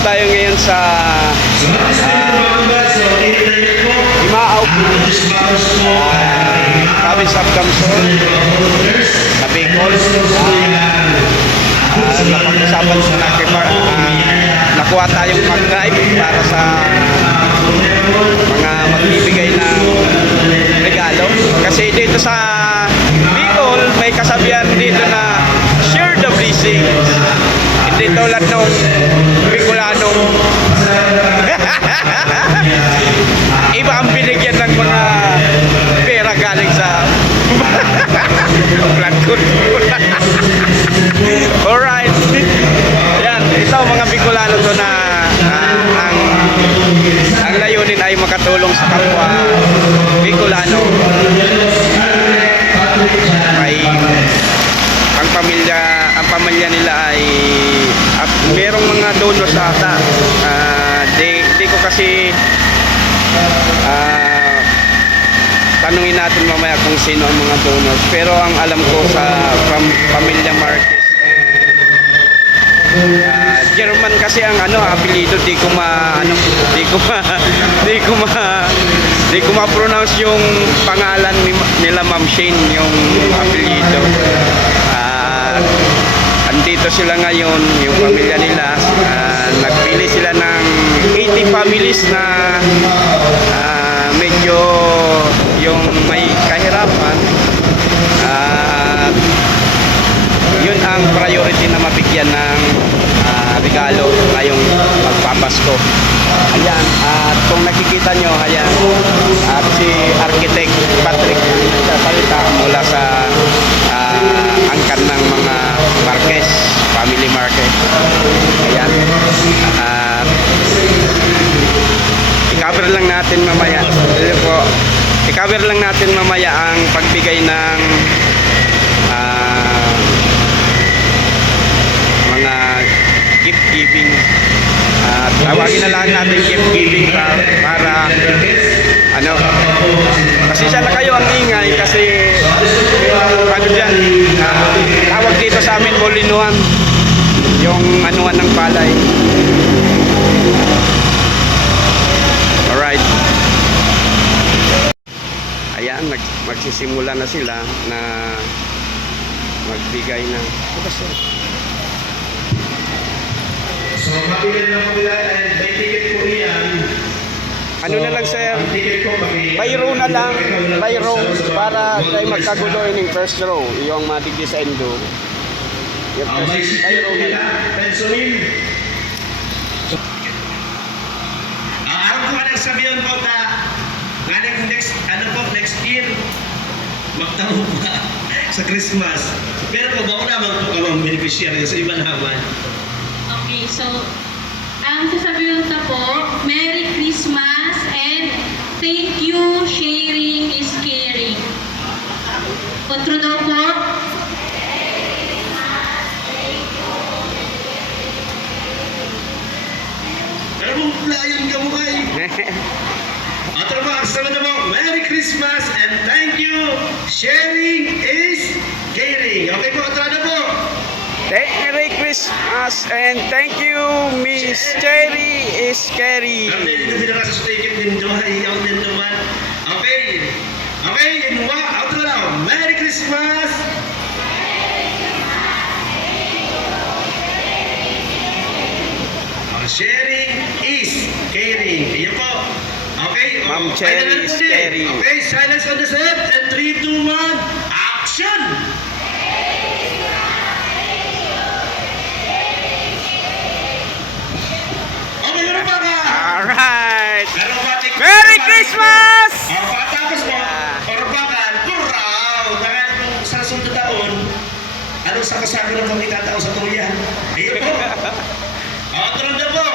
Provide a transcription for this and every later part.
tayo ngayon sa Imaaw, province of Gamsol, sa Bicol. Napag-usapan sa nakuha tayong mag-drive para sa mga magbibigay ng regalo. Kasi dito sa Bicol, may kasabihan dito na share the blessings. Hindi tulad nung Bicolano. Iba ang binigyan ng mga pera galing sa blood good. Alright. Yan, ito mga Bicolano to na ang layunin ay makatulong sa kapwa Bicolano. May ang pamilya nila ay merong mga donors ata. Di ko kasi tanungin natin mamaya kung sino ang mga donors, pero ang alam ko sa pamilya Marquez, German kasi ang apelyido, di ko ma-pronounce yung pangalan nila Ma'am Shane, yung apelyido. Andito sila ngayon, yung pamilya nila. Nagpili sila ng 80 families na medyo yung may kahirapan. Yun ang priority na mabigyan ng regalo ngayong magpapasko. Ayan, at kung nakikita nyo, ayan, at si Architect Patrick nagsasalita mula sa angkan ng mga Marquez, Family Marquez. Ayan, i-cover lang natin mamaya. I-cover lang natin mamaya ang pagbigay ng mga gift giving. Tawagin na lang natin gift giving para kasi siya na kayo ang ingay kasi dyan, tawag dito sa amin bolinuhan, yung anuhan ng palay. Alright, ayan, magsisimula na sila na magbigay ng so, mabili lang po nila and may ticket po yan. ano na lang sir, bayro na lang, bayro para tayo magkagulo in first row, yung matigdesign do. Yung bayro na lang. Pensunin. Ang araw ko ka nagsabihan po na next year, magtao pa sa Christmas. Pero kung bako naman po ka mga beneficiary sa iba naman. Okay, so, ang sasabihin ko po, Merry Christmas and thank you, sharing is caring. Otro daw po. Pero mong playan ka mo ay. Otro po, ang sabi na po, Merry Christmas and thank you, sharing is caring. Okay po, otro na po. Merry Christmas and thank you, Miss Cherry is Carrie. Ang hindi na kasi sa ticket din doon, iyaw din naman. Okay, in one, outro now. Merry Christmas! Sharing is caring. Iyan po. Okay, Ma'am Cherry is caring. Okay, silence on the set and 3, 2, 1, action! Alright! Merry Christmas! Pagkatapos mo, orbakan, puraw! Dahil kung sa sunod taon, anong sakasabi ng mga itatao sa tuyan? Iyo po. Tulad na po.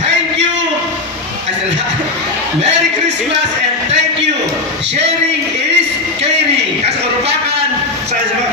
Thank you! Merry Christmas and thank you! Sharing is caring. Kasi orbakan,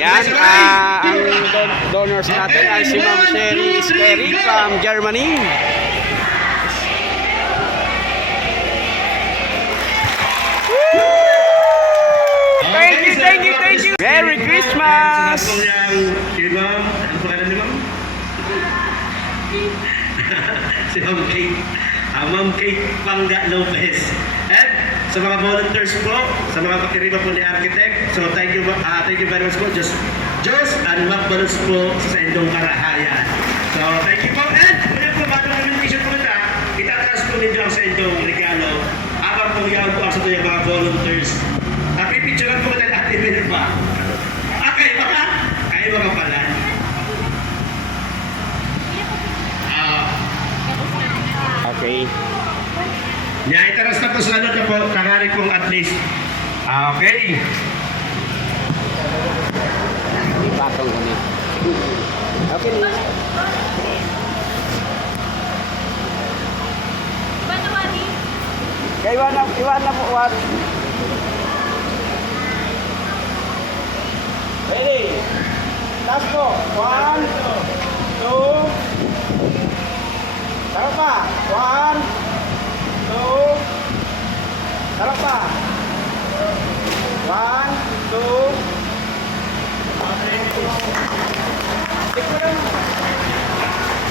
yan, ang donors natin ay si Ma'am Cherry is Carrie from Germany. Thank you. Merry Christmas! Ma'am, ano pangalan ni Ma'am? si Ma'am Kate. Ma'am Kate Pangga Lopez. And sa mga volunteers po, sa mga pakiriba po ni Architect, so thank you very much po, Diyos and Macbalos po sa Indong Karahayan. So thank you po. And ulit po, bago namin mission po ito, itatras po ninyo ang sa Indong regalo habang pangyawan po sa yung mga volunteers. Pipicturean po natin Ate Minerva. Kayo ba ka? Kayo ba ka pala? Okay. Itaras na po sa ano na po, tangarin pong at least. Okay. Ipatong ko niya. Okay na. Kaya iwan na po, Wat. Ready? Last po. 1, 2. Tara pa. 1, 2. Tara pa. 1, 2.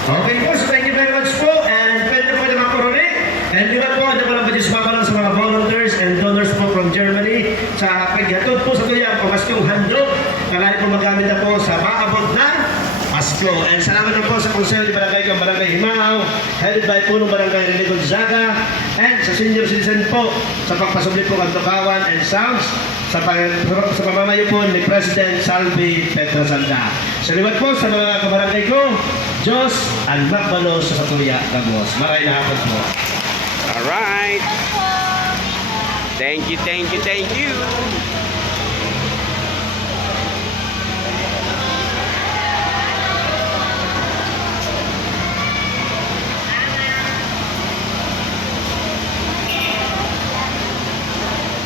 Okay po, so thank you very much po. And pwede po naman po rin. And di ba po, ano po lang ba sa mga volunteers and donors po from Germany sa paghatod po sa tuyang pamaskong handog. Karami po magamit na po sa maabot na Pasko. And salamat na po sa Konsel ni Barangay Kang Barangay Himao, headed by Punong Barangay Rene Gonzaga, and sa senior citizen po sa pagpasubli po ng Tukawan and Sounds sa pamamayo po ni President Salvi Petra Sanda. Salamat po sa mga kabarangay ko, Diyos and Macbalos sa Katuya, Gamos. Maraming hapon po. Alright. Thank you, thank you, thank you.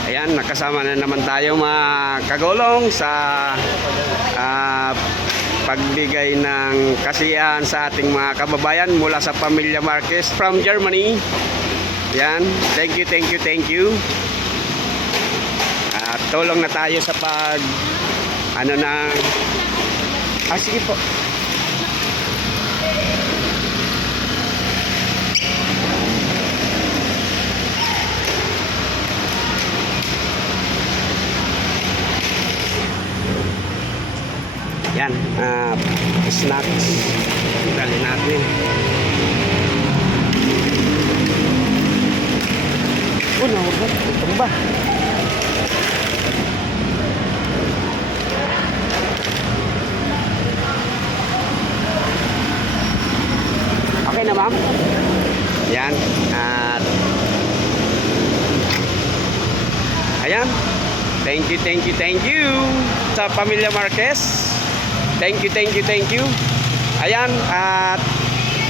Ayan, nakasama na naman tayo mga kagulong sa pagbigay ng kasiyahan sa ating mga kababayan mula sa Pamilya Marquez from Germany. Yan, thank you, thank you, thank you. At tulong na tayo sa pag sige po. Yan, snacks. Dali natin. Nawagad. Ito ba? Okay na, ma'am? Yan. At ayan. Thank you, thank you, thank you sa Pamilya Marquez. Thank you, thank you, thank you. Ayan, at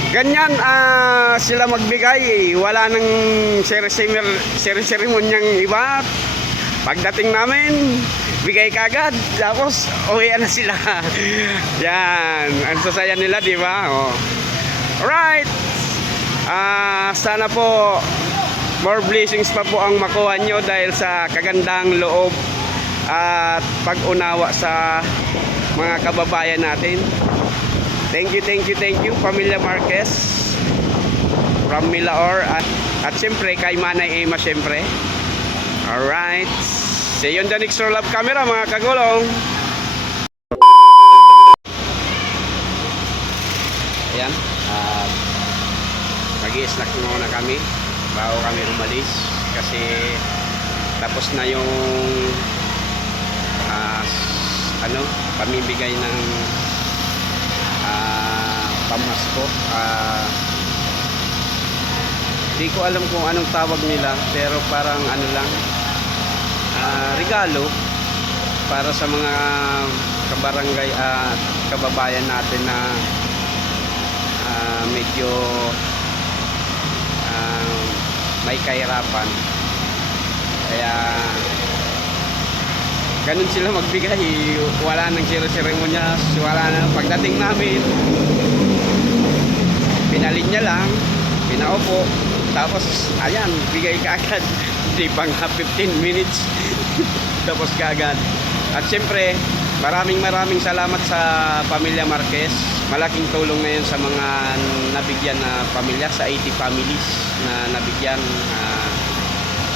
ganyan sila magbigay. Wala nang seremonyang iba. Pagdating namin, bigay kagad. Tapos, uwian na sila. Yan, ang sasaya nila, di ba? Oh. Alright. Sana po more blessings pa po ang makuha nyo dahil sa kagandang loob at pag-unawa sa mga kababayan natin. Thank you, thank you, thank you, Pamilya Marquez from Milaor at siyempre kay Manay Emma siyempre. Alright. See you on the next roll of camera mga kagulong. Ayan. Mag-i-snack muna kami bago kami umalis kasi tapos na yung pamibigay ng pamasko. Di ko alam kung anong tawag nila pero parang ano lang, regalo para sa mga kabarangay at kababayan natin na medyo may kahirapan. Kaya ganun sila magbigay, wala nang seremonyas, wala na. Pagdating namin, pinalin niya lang, pinaupo, tapos ayan, bigay kaagad. Di pang 15 minutes tapos kaagad. At syempre maraming salamat sa Pamilya Marquez. Malaking tulong na yun sa mga nabigyan na pamilya, sa 80 families na nabigyan.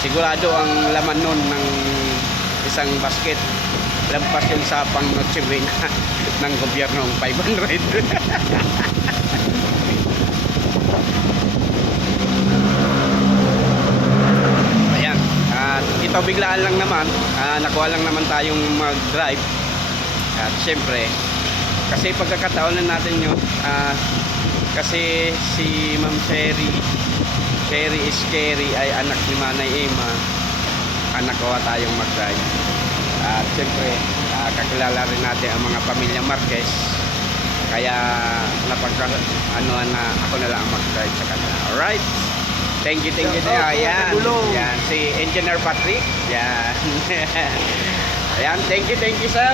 Sigurado ang laman nun ng isang basket. Lampas yun sa pang Noche Buena ng gobyernong 500. Ayan. At ito biglaan lang naman. Nakuha lang naman tayong mag-drive. At syempre, kasi pagkakataon na natin yun, kasi si Ma'am Sherry is scary ay anak ni Manay Emma. Nakuha tayong mag-drive. At syempre, kakilala rin natin ang mga pamilya Marquez. Kaya napagka-anuan na ako na lang ang mag-drive sa kanila. Alright? Thank you na. Ayan. Yan, si Engineer Patrick. Yan. Ayan, thank you sir.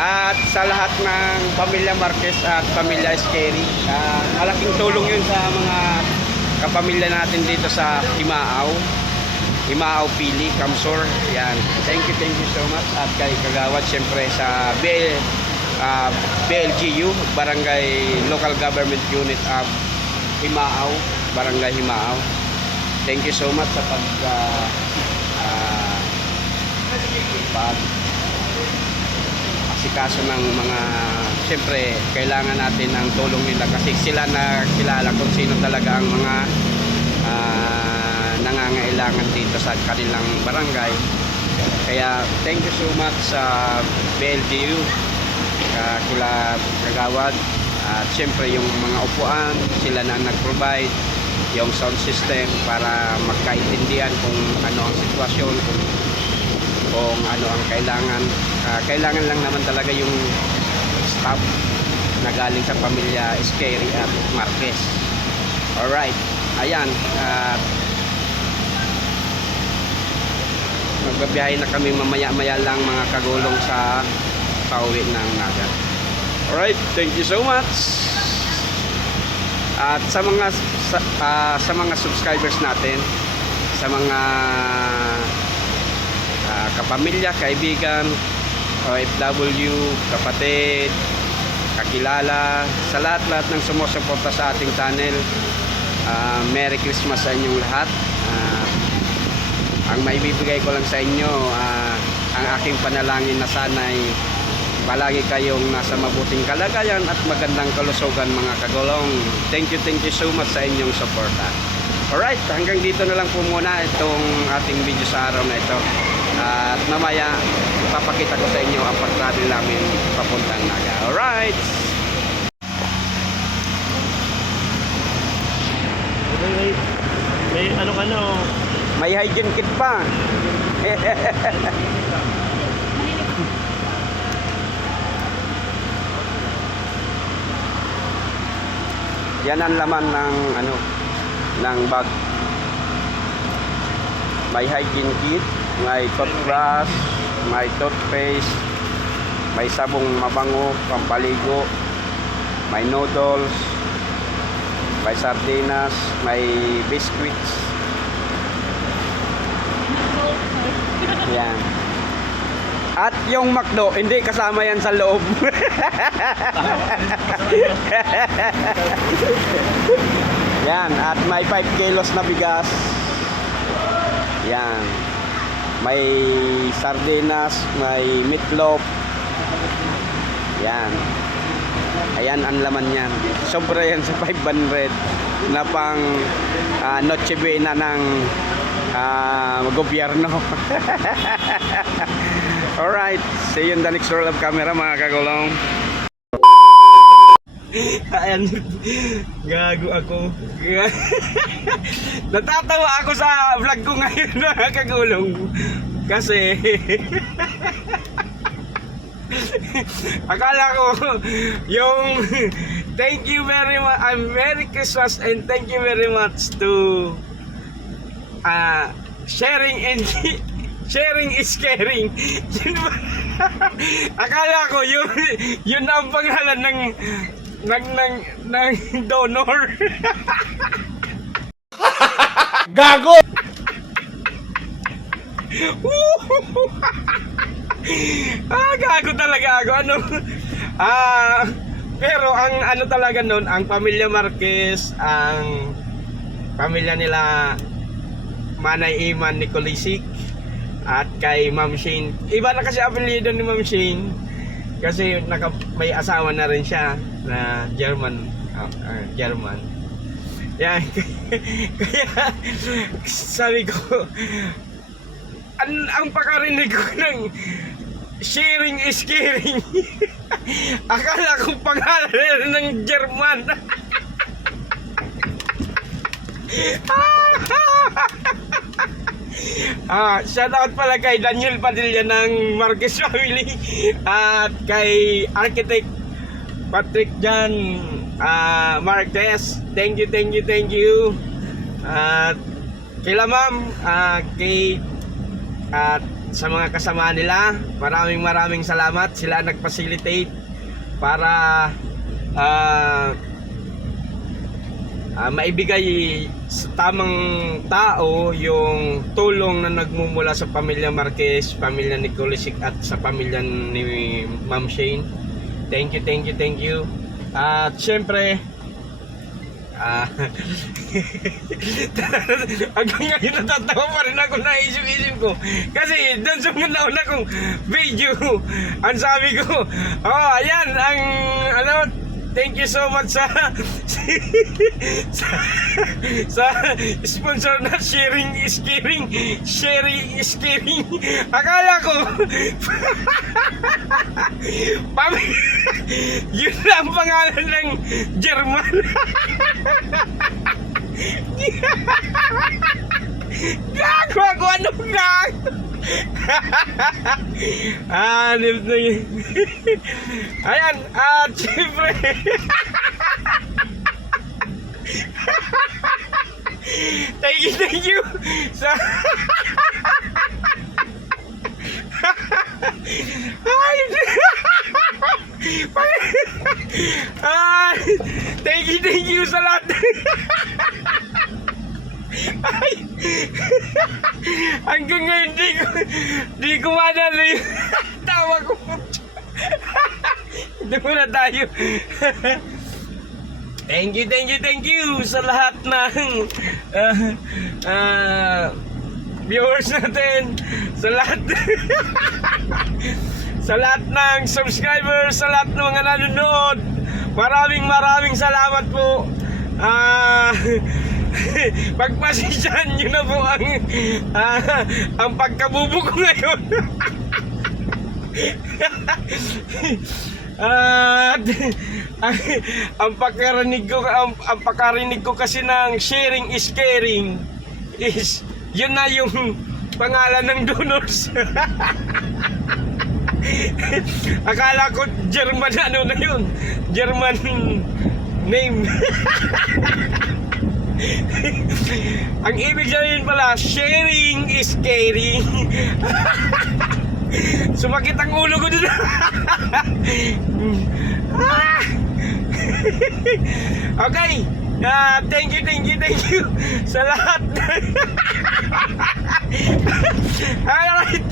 At sa lahat ng pamilya Marquez at pamilya Scary, malaking tulong yun sa mga kapamilya natin dito sa Himao, Pili, Kamsur. Yan. Thank you so much. At kay Kagawad, syempre sa BLGU, Barangay Local Government Unit of Himao, Barangay Himao. Thank you so much sa asikaso ng mga, siyempre kailangan natin ang tulong nila kasi sila na kilala kung sino talaga ang mga nangangailangan dito sa kanilang barangay. Kaya thank you so much sa BLGU, Kagawad, at siyempre yung mga upuan, sila na nag-provide yung sound system para magkaintindihan kung ano ang sitwasyon, kung ano ang kailangan. Kailangan lang naman talaga yung staff na galing sa pamilya Scary at Marquez. Alright, ayan. Magbabiyahe na kami mamaya-maya lang mga kagulong sa pauwi ng Naga. Alright, thank you so much. At sa mga subscribers natin, sa mga kapamilya, kaibigan, OFW, kapatid, kakilala, sa lahat-lahat ng sumusuporta sa ating channel, Merry Christmas sa inyong lahat. Ang maibibigay ko lang sa inyo, ang aking panalangin na sana'y palagi kayong nasa mabuting kalagayan at magandang kalusugan mga kagulong. Thank you so much sa inyong suporta. Alright, hanggang dito na lang po muna itong ating video sa araw na ito. At mamaya, ipapakita ko sa inyo ang pag-travel namin papuntang Naga. Alright! May ano-ano. May hygiene kit pa. Yan ang laman ng ng bag. May hygiene kit, may toothbrush, may toothpaste, may sabong mabango, pampaligo, may noodles, may sardinas, may biscuits. Yan. At yung McDo, hindi kasama yan sa loob. Yan, at may 5 kilos na bigas. Yan. May sardinas, may meatloaf. Yan. Ayan ang laman yan. Sobra yan sa 500 na pang Noche Buena ng gobyerno. Alright, see you in the next roll of camera mga kagulong. Ayan, gago ako. Natatawa ako sa vlog ko ngayon mga kagulong. Kasi akala ko yung thank you very much, Merry Christmas and thank you very much to sharing is caring. Akala ko yun ang pangalan ng donor. Gago! Gago talaga ako. Ano? Pero ang ano talaga nun, ang pamilya Marquez, ang pamilya nila Manay Iman Nicolisik at kay Ma'am Shane. Iba na kasi apelyido ni Ma'am Shane kasi may asawa na rin siya na German. German. Yan. Kaya sabi ko, ang pakarinig ko ng sharing is caring. Akala ko pangalan ng German. Shout out pala kay Daniel Padilla ng Marquez family at kay Architect Patrick Jan Marquez. Thank you. At kila ma'am, kay at sa mga kasama nila, maraming salamat. Sila nag-facilitate para maibigay sa tamang tao yung tulong na nagmumula sa pamilya Marquez, pamilya Nicolisik at sa pamilya ni Ma'am Shane. Thank you. At syempre hanggang ngayon natatawa pa rin ako, naisip ko kasi doon sa nauna kong video ang sabi ko, ayan ang ano, thank you so much sa sponsor na sharing is caring. Akala ko yun ang pangalan ng German. Gago ako, ano gago? Anip na yun. Ayan, at syempre thank you sa thank you sa lahat. Ay, hanggang ngayon di ko madalo yung tawa ko. Doon na tayo. Thank you sa lahat ng viewers natin, sa lahat sa lahat ng subscribers, sa lahat ng mga nanonood. Maraming salamat po. Pagpasensyahan nyo na po ang pagkabubo ko ngayon. Ang pakarinig ko kasi ng sharing is caring is yun na yung pangalan ng donors. Akala ko German, ano na yun, German name. Ang ibig sabihin pala, sharing is caring. Sumakit ang ulo ko dun. Okay, thank you sa lahat. Alright,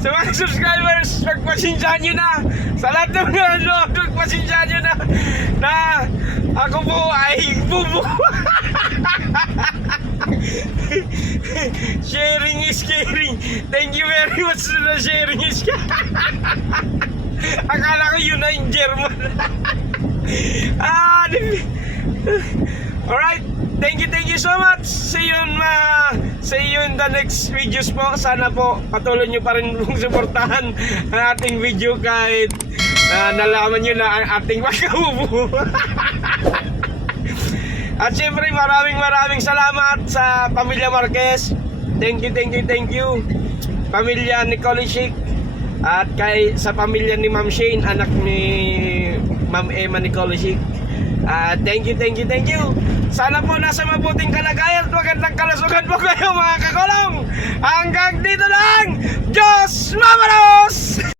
sa mga subscribers, magpasensyahan nyo na. Sa lahat ng mga nanonood, magpasensyahan nyo na ako po ay bubo. Sharing is caring. Thank you very much na sharing is caring. Akala ko yun na yung German. Alright, thank you so much. See you in the next videos po. Sana po patuloy nyo pa rin mong suportahan ang ating video kahit nalaman nyo na ang ating pagkabubo. At syempre maraming salamat sa pamilya Marquez. Thank you. Pamilya Nicolisik at sa pamilya ni Ma'am Shane, anak ni Ma'am Emma Nicolisik. Thank you. Sana po nasa mabuting kalagayan at magandang kalusugan po kayo mga kakolong. Hanggang dito lang. Diyos Mamalos!